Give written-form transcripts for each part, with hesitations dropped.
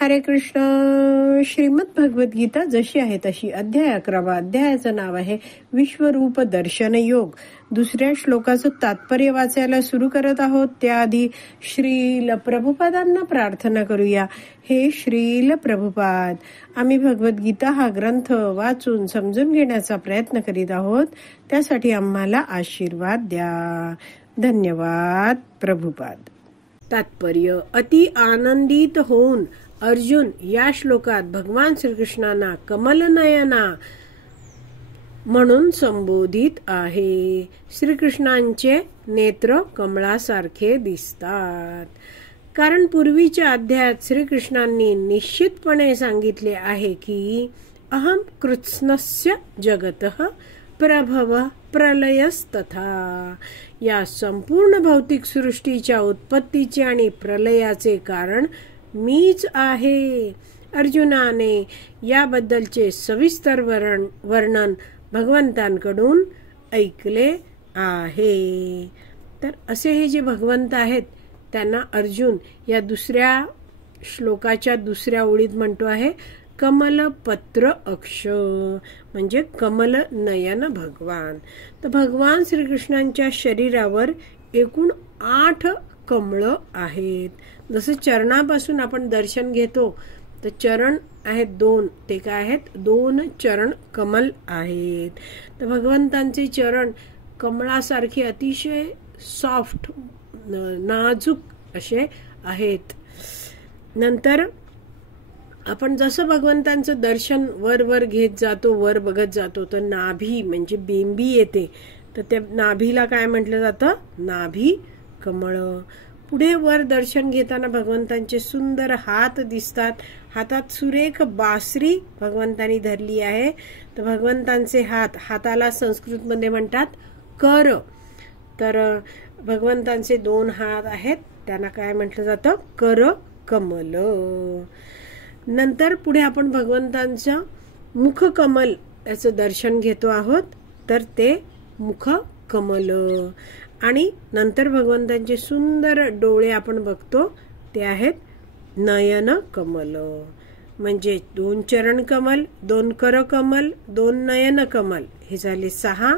हरे कृष्ण. श्रीमद भगवत गीता जशी आहे तशी, अध्याय 11. अध्यायाचं नाव आहे विश्वरूप दर्शन योग. दुसऱ्या श्लोकाचं तात्पर्य वाचायला सुरू करत आहोत. त्याआधी श्रील प्रभुपादांना प्रार्थना करूया. हे श्रील प्रभुपाद, आम्ही भगवद्गीता हा ग्रंथ वाचून समजून घेण्याचा प्रयत्न करीत आहोत. त्यासाठी आम्हाला आशीर्वाद द्या. धन्यवाद प्रभुपाद. तात्पर्य. अति आनंदित होऊन अर्जुन या श्लोकात भगवान श्रीकृष्णांना कमलनयना म्हणून संबोधित आहे. श्रीकृष्णांचे नेत्र कमळासारखे दिसतात. कारण पूर्वीच्या अध्यायात श्रीकृष्णांनी निश्चितपणे सांगितले आहे की अहम कृत्स्नस्य जगतः प्रभव प्रलयस्तथा. या संपूर्ण भौतिक सृष्टीच्या उत्पत्तीचे आणि प्रलयाचे कारण मीच आहे. अर्जुनाने याबद्दलचे सविस्तर वर्णन भगवंतांकडून ऐकले आहे. तर असे हे जे भगवंत आहेत त्यांना अर्जुन या दुसऱ्या श्लोकाच्या दुसऱ्या ओळीत म्हणतो आहे कमलपत्र अक्ष, म्हणजे कमल नयन भगवान. तर भगवान श्रीकृष्णांच्या शरीरावर एकूण 8 कमळ आहेत. जसं चरणापासून आपण दर्शन घेतो तर चरण आहेत 2, ते काय आहेत 2 चरण कमल आहेत. तर भगवंतांचे चरण कमळासारखे अतिशय सॉफ्ट नाजूक असे आहेत. नंतर आपण जसं भगवंतांचं दर्शन वर घेत जातो, वर बघत जातो, तर नाभी म्हणजे बेंबी येते. तर त्या नाभीला काय म्हटलं जातं? नाभी कमळ. पुढे वर दर्शन घेताना भगवंतांचे सुंदर हात दिसतात. हातात सुरेख बासरी भगवंतांनी धरली आहे. तर भगवंतांचे हाताला संस्कृतमध्ये म्हणतात कर. तर भगवंतांचे 2 हात आहेत, त्यांना काय म्हटलं जातं? कर कमल. नंतर पुढे आपण भगवंतांचं मुख कमल याचं दर्शन घेतो आहोत, तर ते मुख कमल. आणि नंतर भगवंतांचे सुंदर डोळे आपण बघतो, ते आहेत नयन कमल. म्हणजे 2 चरण कमल, 2 कर कमल, 2 नयन कमल, हे झाले 6.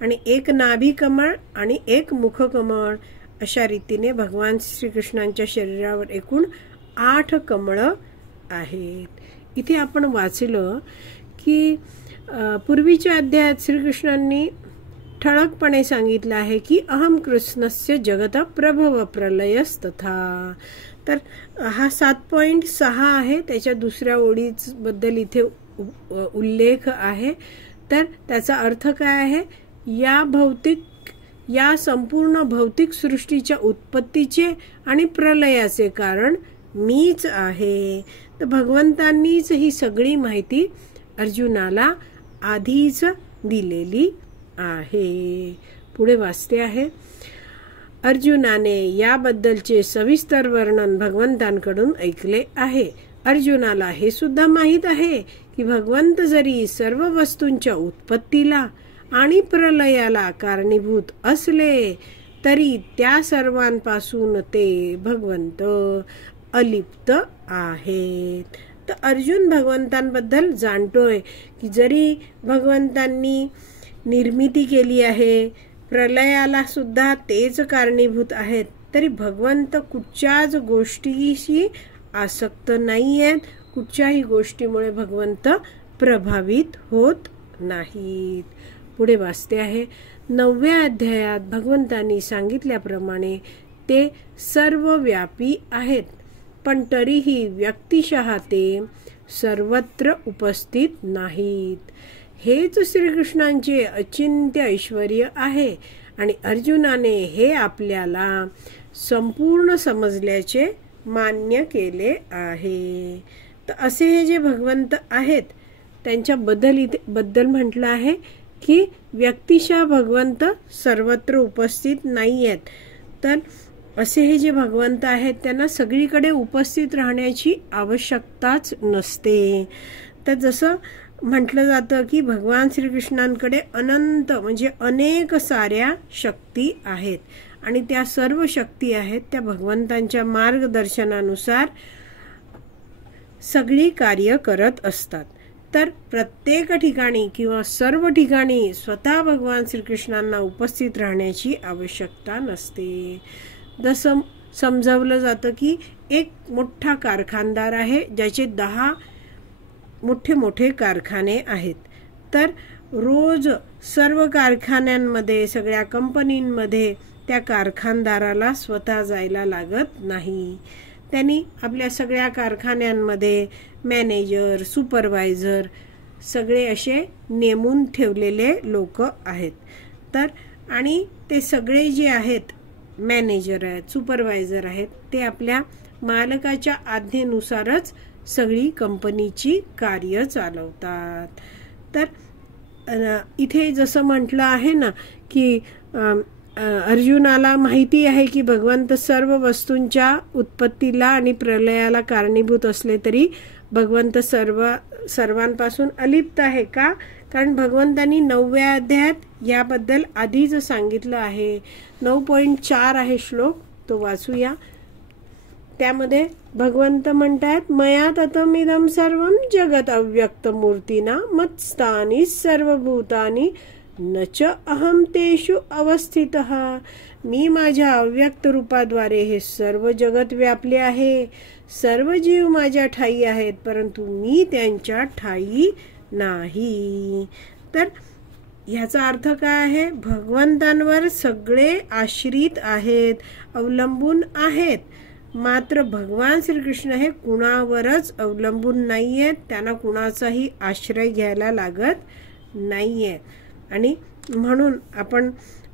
आणि 1 नाभी कमळ आणि 1 मुख कमळ. अशा रीतीने भगवान श्रीकृष्णांच्या शरीरावर एकूण 8 कमळ आहेत. इथे आपण वाचलं की पूर्वीच्या अध्यायात श्रीकृष्णांनी ठळकपणे सांगितलं आहे की अहम कृष्णस्य जगत प्रभव प्रलयस्तथा. तर हा 7.6 आहे. त्याच्या दुसऱ्या ओळीच बद्दल इथे उल्लेख आहे. तर त्याचा अर्थ काय आहे? या संपूर्ण भौतिक सृष्टीच्या उत्पत्तीचे आणि प्रलयाचे कारण मीच आहे. तर भगवंतांनीच ही सगळी माहिती अर्जुनाला आधीच दिलेली आहे. पुढे वाचते आहे. अर्जुनाने याबद्दलचे सविस्तर वर्णन भगवंतांकडून ऐकले आहे. अर्जुनाला हे सुद्धा माहित आहे की भगवंत जरी सर्व वस्तूंच्या उत्पत्तीला आणि प्रलयाला कारणीभूत असले तरी त्या सर्वांपासून ते भगवंत अलिप्त आहेत. तर अर्जुन भगवंतांबद्दल जाणतोय की जरी भगवंतांनी निर्मिती केली आहे, प्रलयाला सुद्धा तेच कारणीभूत आहेत, तरी भगवंत कुठच्याच गोष्टीशी आसक्त नाही आहेत. कुठच्याही गोष्टीमुळे भगवंत प्रभावित होत नाहीत. पुढे वाचते आहे. 9व्या अध्यायात भगवंतांनी सांगितल्याप्रमाणे ते सर्वव्यापी आहेत, पण तरीही व्यक्तिशः ते सर्वत्र उपस्थित नाहीत. हेच श्रीकृष्णांचे अचिंत्य ऐश्वर्य आहे आणि अर्जुनाने हे आपल्याला संपूर्ण समजल्याचे मान्य केले आहे. तर असे हे जे भगवंत आहेत त्यांच्या बद्दल म्हटलं आहे की व्यक्तिशः भगवंत सर्वत्र उपस्थित नाही आहेत. तर असे हे जे भगवंत आहेत त्यांना सगळीकडे उपस्थित राहण्याची आवश्यकताच नसते. तर जसं म्हटलं जातं की भगवान श्रीकृष्णांकडे अनंत म्हणजे अनेक साऱ्या शक्ती आहेत आणि त्या सर्व शक्ती आहेत त्या भगवंतांच्या मार्गदर्शनानुसार सगळी कार्य करत असतात. तर प्रत्येक ठिकाणी किंवा सर्व ठिकाणी स्वतः भगवान श्रीकृष्णांना उपस्थित राहण्याची आवश्यकता नसते. जसं समजावलं जातं की एक मोठा कारखानदार आहे ज्याचे 10 मोठे मोठे कारखाने आहेत. तर रोज सर्व कारखान्यांमध्ये, सगळ्या कंपनींमध्ये त्या कारखानदाराला स्वतः जायला लागत नाही. त्यांनी आपल्या सगळ्या कारखान्यांमध्ये मॅनेजर, सुपरवायझर सगळे असे नेमून ठेवलेले लोक आहेत. तर आणि ते सगळे जे आहेत, मॅनेजर आहेत, सुपरवायझर आहेत, ते आपल्या मालकाच्या आज्ञेनुसारच सगळी कंपनीची कार्य चालवतात. तर इथे जसं म्हटलं आहे ना की अर्जुनाला माहिती आहे की भगवंत सर्व वस्तूंच्या उत्पत्तीला आणि प्रलयाला कारणीभूत असले तरी भगवंत सर्वांपासून अलिप्त आहे. का? कारण भगवंतांनी 9व्या अध्यायात याबद्दल आधीच सांगितलं आहे. 9.4 आहे श्लोक, तो वाचूया. त्यामध्ये भगवंत म्हणतात, मया ततमिदं सर्वं जगत अव्यक्त मूर्तीना मत्स्थानी सर्वभूतानी न च अहम तेषु अवस्थितः. मी माझ्या अव्यक्त रूपाद्वारे हे सर्व जगत व्यापले आहे. सर्व जीव माझ्या ठाई आहेत, परंतु मी त्यांच्या ठाई नाही. तर ह्याचा अर्थ काय आहे? भगवंतांवर सगळे आश्रित आहेत, अवलंबून आहेत. मात्र भगवान श्रीकृष्ण हे कुणावरच अवलंबून नाहीयेत. त्यांना कुणाचाही आश्रय घ्यायला लागत नाहीये. आणि म्हणून आपण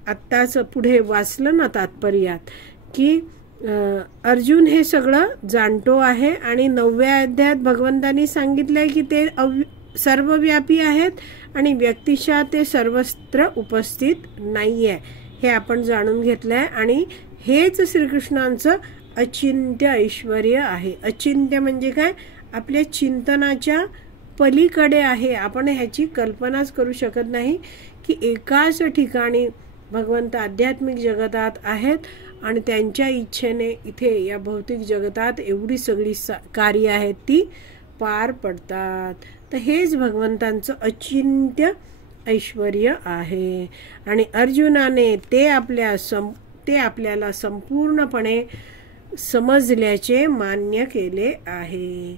आत्ताच पुढे वाचलं ना तात्पर्यात की अर्जुन हे सगळं जाणतो आहे आणि 9व्या अध्यायात भगवंतांनी सांगितलंय की ते सर्वव्यापी आहेत आणि व्यक्तिशः ते सर्वत्र उपस्थित नाहीये. हे आपण जाणून घेतलंय आणि हेच श्रीकृष्णांचं अचिंत्य ऐश्वर्य आहे. अचिंत्य म्हणजे काय? आपल्या चिंतनाच्या पलीकडे आहे. आपण ह्याची कल्पनाच करू शकत नाही की एकाच ठिकाणी भगवंत आध्यात्मिक जगतात आहेत आणि त्यांच्या इच्छेने इथे या भौतिक जगतात एवढी सगळी कार्य आहेत ती पार पडतात. तर हेच भगवंतांचं अचिंत्य ऐश्वर्य आहे. आणि अर्जुनाने ते आपल्याला संपूर्णपणे समजल्याचे मान्य केले आहे.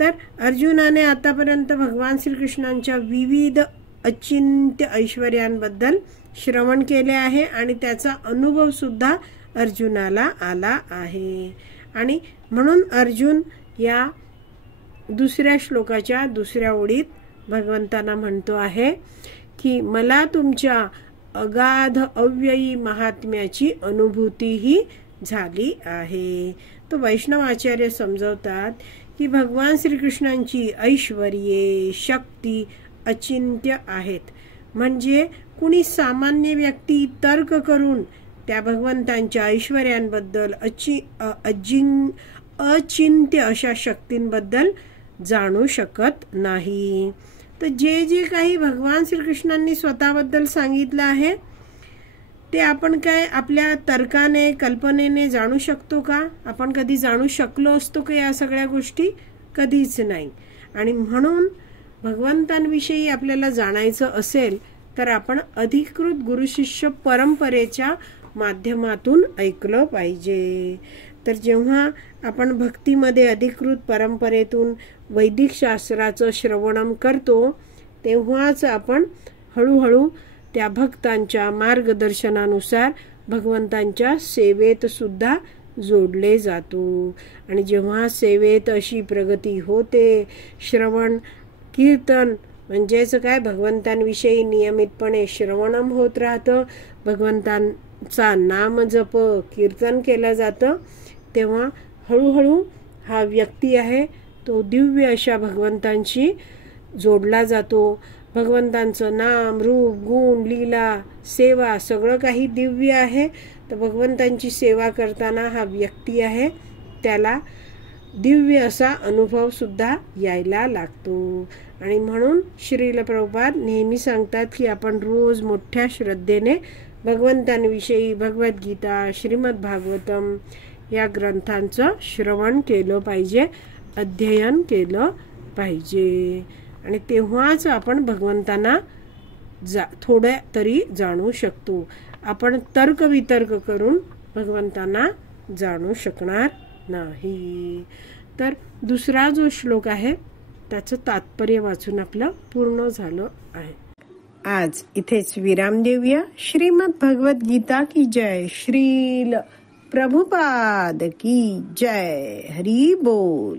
तर अर्जुनाने आतापर्यंत भगवान श्रीकृष्णांच्या विविध अचिंत्य ऐश्वर्यांबद्दल श्रवण केले आहे आणि त्याचा अनुभव सुद्धा अर्जुनाला आला आहे. आणि म्हणून अर्जुन या दुसऱ्या श्लोकाच्या दुसऱ्या ओळीत भगवंतांना म्हणतो आहे की मला तुमच्या अगाध अव्ययी महात्म्याची अनुभूतीही झाली आहे. तो वैष्णव आचार्य समजवतात की भगवान श्रीकृष्णांची ऐश्वर्ये, शक्ती अचिंत्य आहेत. म्हणजे कुणी सामान्य व्यक्ती तर्क करून त्या भगवंतांच्या ऐश्वर्यांबद्दल अचिंत्य अशा शक्तींबद्दल जाणू शकत नाही. तर जे जे काही भगवान श्रीकृष्णांनी स्वतःबद्दल सांगितलं आहे ते आपण काय आपल्या तर्काने, कल्पनेने जाणू शकतो का? आपण कधी जाणू शकलो असतो का या सगळ्या गोष्टी? कधीच नाही. आणि म्हणून भगवंतांविषयी आपल्याला जाणायचं असेल तर आपण अधिकृत गुरुशिष्य परंपरेच्या माध्यमातून ऐकलं पाहिजे. तर जेव्हा आपण भक्तीमध्ये अधिकृत परंपरेतून वैदिक शास्त्राचं श्रवणम करतो तेव्हाच आपण हळूहळू त्या भक्तांच्या मार्गदर्शनानुसार भगवंतांच्या सेवेत सुद्धा जोडले जातो. आणि जेव्हा सेवेत अशी प्रगती होते, श्रवण कीर्तन म्हणजेच काय, भगवंतांविषयी नियमितपणे श्रवणम होत राहतं, भगवंतांचा नाम जप कीर्तन केलं जातं, तेव्हा हळूहळू हा व्यक्ती आहे तो दिव्य अशा भगवंतांशी जोडला जातो. भगवंतांचं नाम, रूप, गुण, लीला, सेवा सगळं काही दिव्य आहे. तर भगवंतांची सेवा करताना हा व्यक्ती आहे त्याला दिव्य असा अनुभव सुद्धा यायला लागतो. आणि म्हणून श्रील प्रभुपाद नेहमी सांगतात की आपण रोज मोठ्या श्रद्धेने भगवंतांविषयी भगवद्गीता, श्रीमद भागवतम या ग्रंथांचं श्रवण केलं पाहिजे. अध्ययन केलं पाहिजे आणि तेव्हाच आपण भगवंतांना थोड्या तरी जाणू शकतो. आपण तर्कवितर्क करून भगवंतांना जाणू शकणार नाही. तर दुसरा जो श्लोक आहे त्याचं तात्पर्य वाचून आपलं पूर्ण झालं आहे. आज इथेच विराम देऊया. श्रीमद भगवत गीता की जय. श्रील प्रभुपाद की जय. हरी बोल.